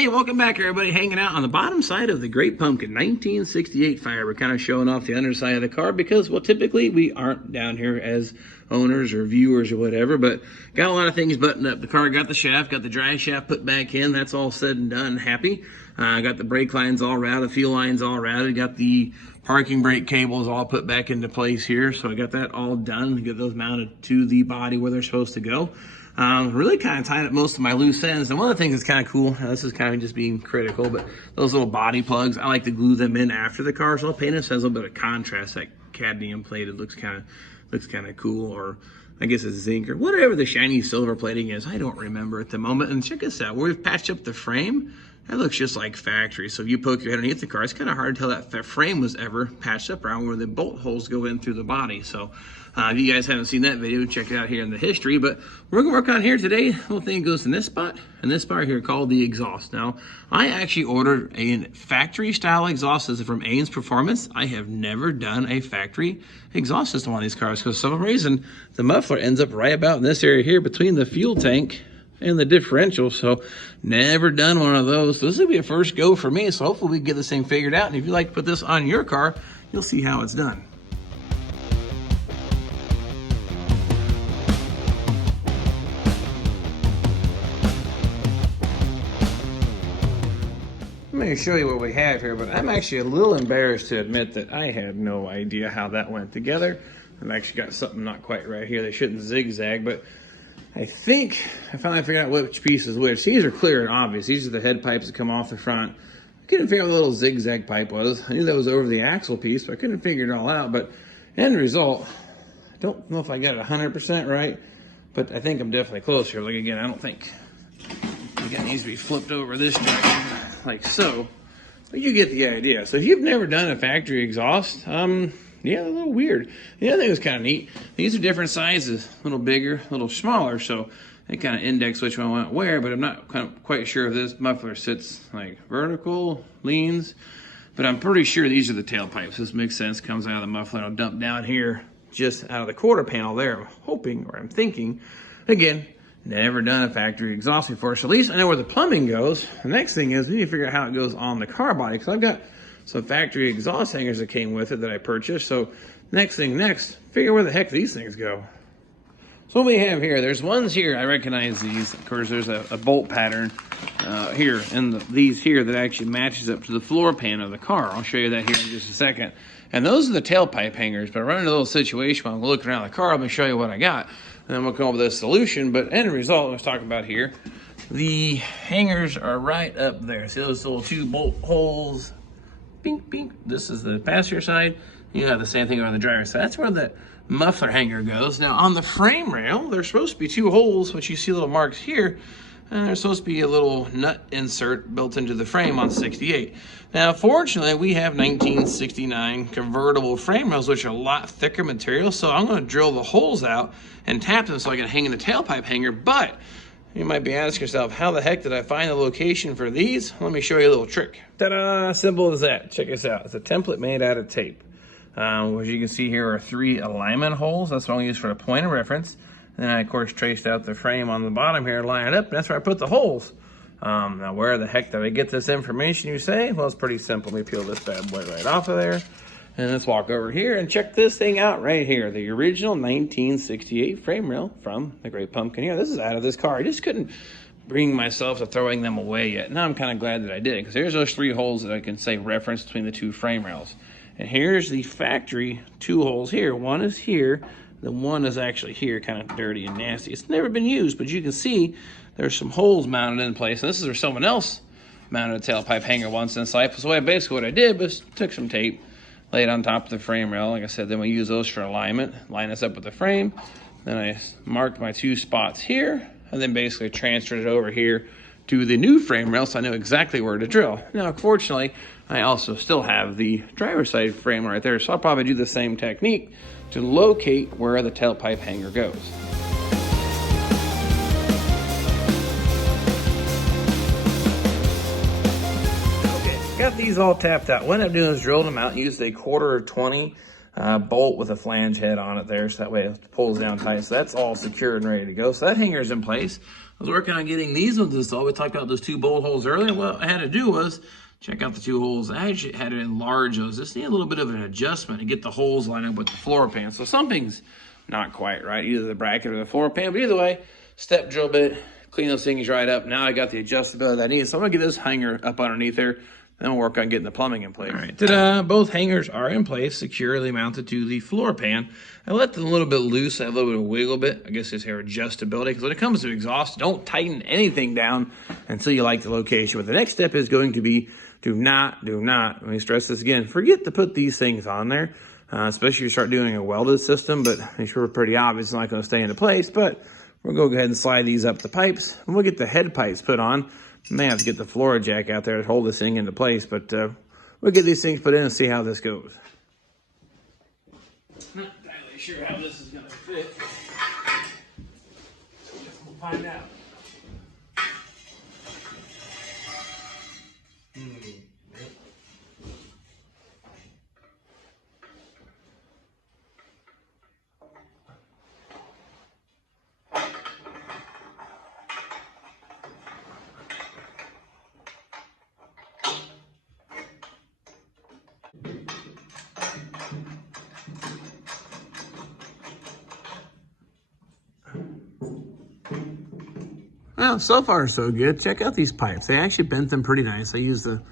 Hey, welcome back everybody. Hanging out on the bottom side of the Great Pumpkin 1968 Firebird. Kind of showing off the underside of the car because, well, typically we aren't down here as owners or viewers or whatever, but got a lot of things buttoned up. The car got the shaft, got the dry shaft put back in. That's all said and done. Happy. Got the brake lines all routed, fuel lines all routed, got the parking brake cables all put back into place here. So I got that all done. Get those mounted to the body where they're supposed to go. Really kind of tied up most of my loose ends. And one of the things that's kind of cool, this is kind of just being critical, but those little body plugs, I like to glue them in after the car. So I'll paint it so it has a little bit of contrast. That cadmium plated looks kind of cool, or I guess it's zinc or whatever the shiny silver plating is. I don't remember at the moment. And check this out, where we've patched up the frame, that looks just like factory. So if you poke your head underneath the car, it's kind of hard to tell that frame was ever patched up around where the bolt holes go in through the body. So if you guys haven't seen that video, check it out here in the history. But we're gonna work on here today. The whole thing goes in this spot and this spot here called the exhaust. Now, I actually ordered a factory style exhaust system from Ames Performance. I have never done a factory exhaust system on these cars because for some reason the muffler ends up right about in this area here between the fuel tank and the differential. So never done one of those. So this will be a first go for me. So hopefully we can get this thing figured out. And if you'd like to put this on your car, you'll see how it's done. I'm going to show you what we have here, but I'm actually a little embarrassed to admit that I had no idea how that went together. I've actually got something not quite right here. They shouldn't zigzag, but I think I finally figured out which piece is which. These are clear and obvious. These are the head pipes that come off the front. I couldn't figure out what the little zigzag pipe was. I knew that was over the axle piece, but I couldn't figure it all out. But end result, I don't know if I got it 100% right, but I think I'm definitely close here. Like again, I don't think it needs to be flipped over this direction like so, but you get the idea. So if you've never done a factory exhaust, yeah, they're a little weird. The other thing was kind of neat. These are different sizes, a little bigger, a little smaller, so they kind of index which one I want where, but I'm not quite sure if this muffler sits like vertical, leans, but I'm pretty sure these are the tailpipes. This makes sense, comes out of the muffler. I'll dump down here just out of the quarter panel there. I'm hoping, or I'm thinking, again, never done a factory exhaust before, so at least I know where the plumbing goes. The next thing is we need to figure out how it goes on the car body, because I've got some factory exhaust hangers that came with it that I purchased. So next, figure where the heck these things go. So what we have here, there's ones here, I recognize these. Of course, there's a bolt pattern here, and these here that actually matches up to the floor pan of the car. I'll show you that here in just a second. And those are the tailpipe hangers, but I run into a little situation when I'm looking around the car. Let me show you what I got, and then we'll come up with a solution. But end result, let's talk about here. The hangers are right up there. See those little two bolt holes? Bink, bink. This is the passenger side. You have the same thing on the driver's side. That's where the muffler hanger goes. Now on the frame rail, there's supposed to be two holes, which you see little marks here. And there's supposed to be a little nut insert built into the frame on 68. Now, fortunately, we have 1969 convertible frame rails, which are a lot thicker material. So I'm going to drill the holes out and tap them so I can hang in the tailpipe hanger. But you might be asking yourself, how the heck did I find the location for these? Let me show you a little trick. Ta-da! Simple as that. Check this out. It's a template made out of tape. As you can see, here are 3 alignment holes. That's what I'll use for a point of reference. And then I, of course, traced out the frame on the bottom here, line it up, and that's where I put the holes. Now, where the heck did I get this information, you say? Well, it's pretty simple. Let me peel this bad boy right off of there. And let's walk over here and check this thing out right here. The original 1968 frame rail from the Great Pumpkin here. This is out of this car. I just couldn't bring myself to throwing them away yet. Now I'm kind of glad that I did, because here's those 3 holes that I can say reference between the 2 frame rails. And here's the factory 2 holes here. One is here. The one is actually here, kind of dirty and nasty. It's never been used, but you can see there's some holes mounted in place. And this is where someone else mounted a tailpipe hanger once inside. So basically what I did was took some tape, laid it on top of the frame rail. Like I said, then we use those for alignment, line this up with the frame. Then I marked my 2 spots here, and then basically transferred it over here to the new frame rail, so I know exactly where to drill. Now, fortunately, I also still have the driver's side frame right there, so I'll probably do the same technique to locate where the tailpipe hanger goes. Okay, got these all tapped out. What I'm doing is drilling them out, used a 1/4 bolt with a flange head on it there, so that way it pulls down tight. So that's all secured and ready to go. So that hanger's in place. was working on getting these ones installed. We talked about those 2 bolt holes earlier. What I had to do was check out the 2 holes. I actually had to enlarge those. Just need a little bit of an adjustment to get the holes lined up with the floor pan. So something's not quite right, either the bracket or the floor pan. But either way, step drill bit, clean those things right up. Now I got the adjustability that I need. So I'm gonna get this hanger up underneath there. Then we'll work on getting the plumbing in place. All right, ta-da! Both hangers are in place, securely mounted to the floor pan. I let them a little bit loose, have a little bit of wiggle bit. I guess it's here adjustability, because when it comes to exhaust, don't tighten anything down until you like the location. But the next step is going to be do not, let me stress this again, forget to put these things on there, especially if you start doing a welded system, but make sure it's pretty obvious it's not gonna stay into place. But we'll go ahead and slide these up the pipes, and we'll get the head pipes put on. May have to get the floor jack out there to hold this thing into place, but we'll get these things put in and see how this goes. Not entirely sure how this is going to fit. We'll find out. Well, so far so good. Check out these pipes. They actually bent them pretty nice. I used the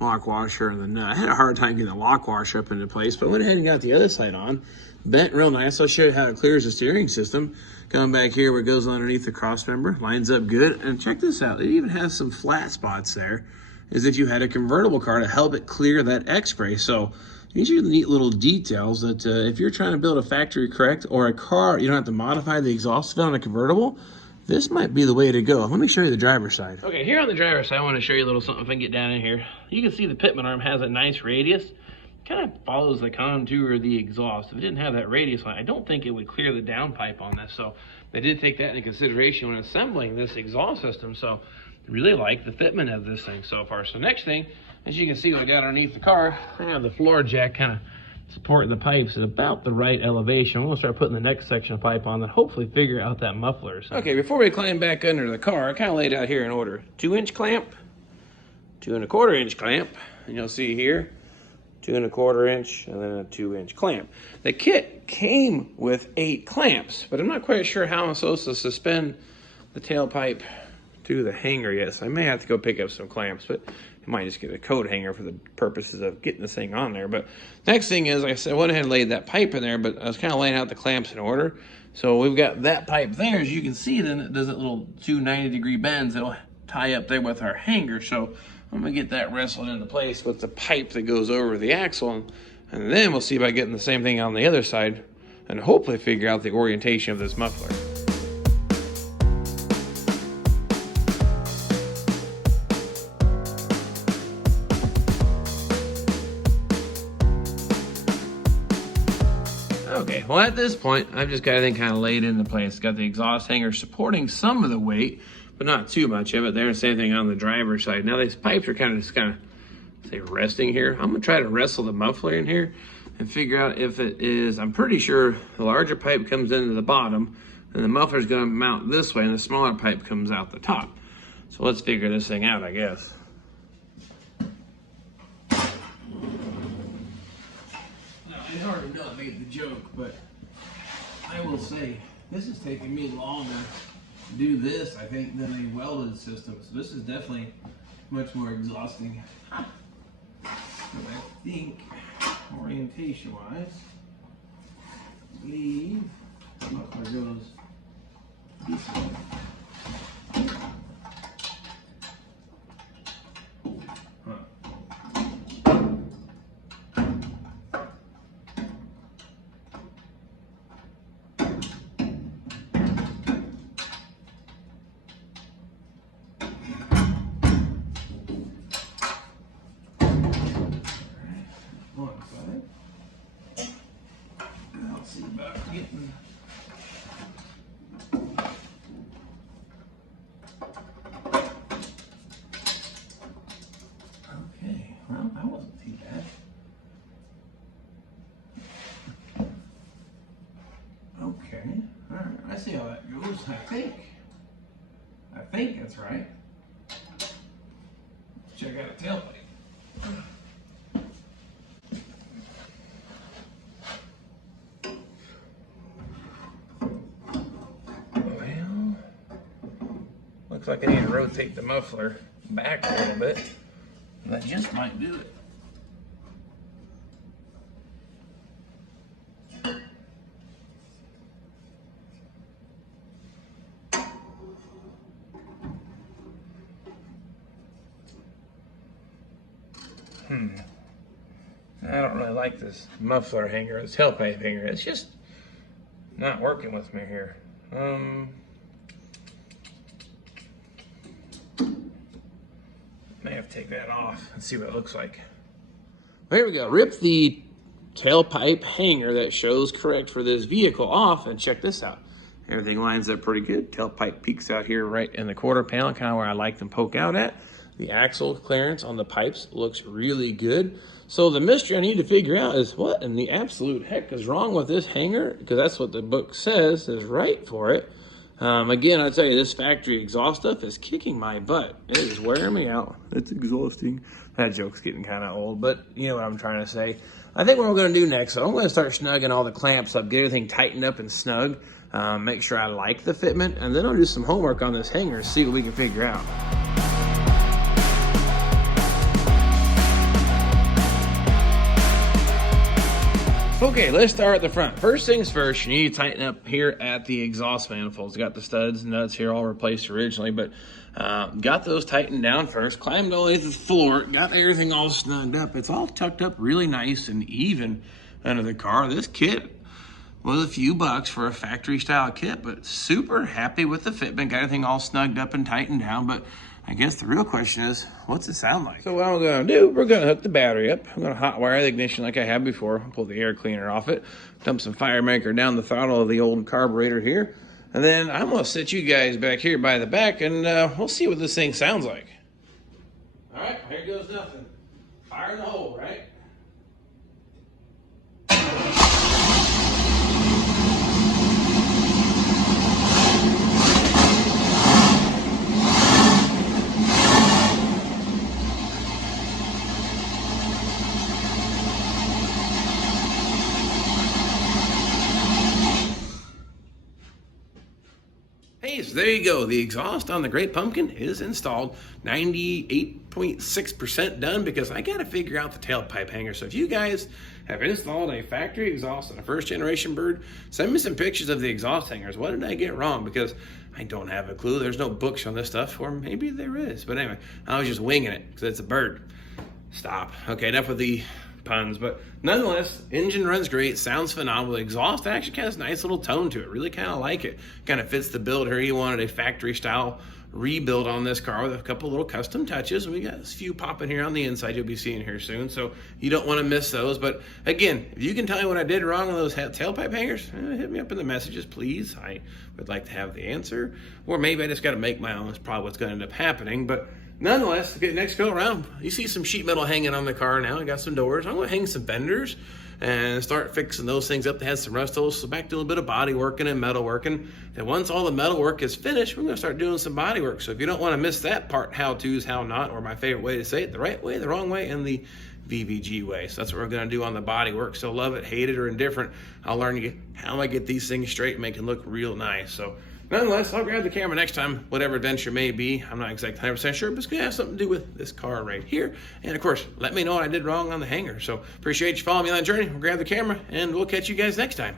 lock washer and the nut. I had a hard time getting the lock washer up into place, but went ahead and got the other side on. Bent real nice. I'll show you how it clears the steering system. Coming back here where it goes underneath the cross member. Lines up good. And check this out. It even has some flat spots there, as if you had a convertible car to help it clear that X-ray. So these are the neat little details that if you're trying to build a factory correct or a car, you don't have to modify the exhaust on a convertible. This might be the way to go. Let me show you the driver's side. Okay, here on the driver's side, I want to show you a little something if I can get down in here. You can see the pitman arm has a nice radius. Kind of follows the contour of the exhaust. If it didn't have that radius line, I don't think it would clear the downpipe on this. So they did take that into consideration when assembling this exhaust system. So I really like the fitment of this thing so far. So next thing, as you can see what I got underneath the car, I have the floor jack kind of supporting the pipes at about the right elevation. I'm gonna start putting the next section of pipe on that, hopefully figure out that muffler. Okay, before we climb back under the car, I kind of laid out here in order. 2-inch clamp, 2 1/4 inch clamp, and you'll see here, 2 1/4 inch, and then a 2-inch clamp. The kit came with 8 clamps, but I'm not quite sure how I'm supposed to suspend the tailpipe to the hanger yet, so I may have to go pick up some clamps, but I might just get a coat hanger for the purposes of getting this thing on there. But next thing is, like I said, I went ahead and laid that pipe in there, but I was kind of laying out the clamps in order. So we've got that pipe there. As you can see, then it does that little 2 90-degree bends that'll tie up there with our hanger. So I'm gonna get that wrestled into place with the pipe that goes over the axle. And then we'll see about getting the same thing on the other side and hopefully figure out the orientation of this muffler. Okay, well at this point, I've just got everything kind of laid into place. Got the exhaust hanger supporting some of the weight, but not too much of it there. Same thing on the driver's side. Now these pipes are kind of say resting here. I'm gonna try to wrestle the muffler in here and figure out if it is, I'm pretty sure the larger pipe comes into the bottom and the muffler's gonna mount this way and the smaller pipe comes out the top. So let's figure this thing out, I guess. I already know I made the joke, but I will say this is taking me longer to do this, I think, than a welded system. So this is definitely much more exhausting. But I think orientation-wise, I believe the muffler goes this way. I'll see about getting okay, well, that wasn't too bad. Okay, all right, I see how that goes. I think that's right. Check out a tailpipe. Well, looks like I need to rotate the muffler back a little bit. That just might do it. I don't really like this muffler hanger, this tailpipe hanger. It's just not working with me here. May have to take that off and see what it looks like. There we go. Rip the tailpipe hanger that shows correct for this vehicle off, and check this out. Everything lines up pretty good. Tailpipe peaks out here right in the quarter panel, kind of where I like them poke out at. The axle clearance on the pipes looks really good. So the mystery I need to figure out is what in the absolute heck is wrong with this hanger? Because that's what the book says is right for it. Again, I'll tell you, this factory exhaust stuff is kicking my butt. It is wearing me out. It's exhausting. That joke's getting kind of old, but you know what I'm trying to say. I think what we're going to do next, so I'm going to start snugging all the clamps up, get everything tightened up and snug, make sure I like the fitment, and then I'll do some homework on this hanger, see what we can figure out. Okay, let's start at the front. First things first, you need to tighten up here at the exhaust manifolds. Got the studs and nuts here all replaced originally, but got those tightened down first. Climbed all the way to the floor, got everything all snugged up. It's all tucked up really nice and even under the car. This kit was a few bucks for a factory style kit, but super happy with the fitment. Got everything all snugged up and tightened down, but I guess the real question is, what's it sound like? So what I'm gonna do, we're gonna hook the battery up. I'm gonna hot wire the ignition like I had before, pull the air cleaner off it, dump some fire maker down the throttle of the old carburetor here, and then I'm gonna sit you guys back here by the back and we'll see what this thing sounds like. All right, here goes nothing. Fire in the hole, right? Hey, so there you go. The exhaust on the Great Pumpkin is installed. 98.6% done, because I got to figure out the tailpipe hanger. So if you guys have installed a factory exhaust on a first generation Bird, send me some pictures of the exhaust hangers. What did I get wrong? Because I don't have a clue. There's no books on this stuff, or maybe there is. But anyway, I was just winging it because it's a Bird. Stop. Okay, enough with the puns, but nonetheless, engine runs great, sounds phenomenal. The exhaust actually has a nice little tone to it. Really kind of like it. Kind of fits the build here. He wanted a factory style rebuild on this car with a couple little custom touches. We got a few popping here on the inside you'll be seeing here soon, so you don't want to miss those. But again, if you can tell me what I did wrong on those tailpipe hangers, hit me up in the messages, please. I would like to have the answer, or maybe I just got to make my own. That's probably what's going to end up happening. But nonetheless, okay, next go around, you see some sheet metal hanging on the car now. I got some doors. I'm going to hang some fenders and start fixing those things up. They had some rust holes, so back to a little bit of body working and metal working. And once all the metal work is finished, we're going to start doing some body work. So if you don't want to miss that part, how-tos, how not, or my favorite way to say it, the right way, the wrong way, and the VVG way. So that's what we're going to do on the body work. So love it, hate it, or indifferent, I'll learn to get how I get these things straight and make it look real nice. So nonetheless, I'll grab the camera next time, whatever adventure may be. I'm not exactly 100% sure, but it's going to have something to do with this car right here. And of course, let me know what I did wrong on the hanger. So appreciate you following me on that journey. We'll grab the camera, and we'll catch you guys next time.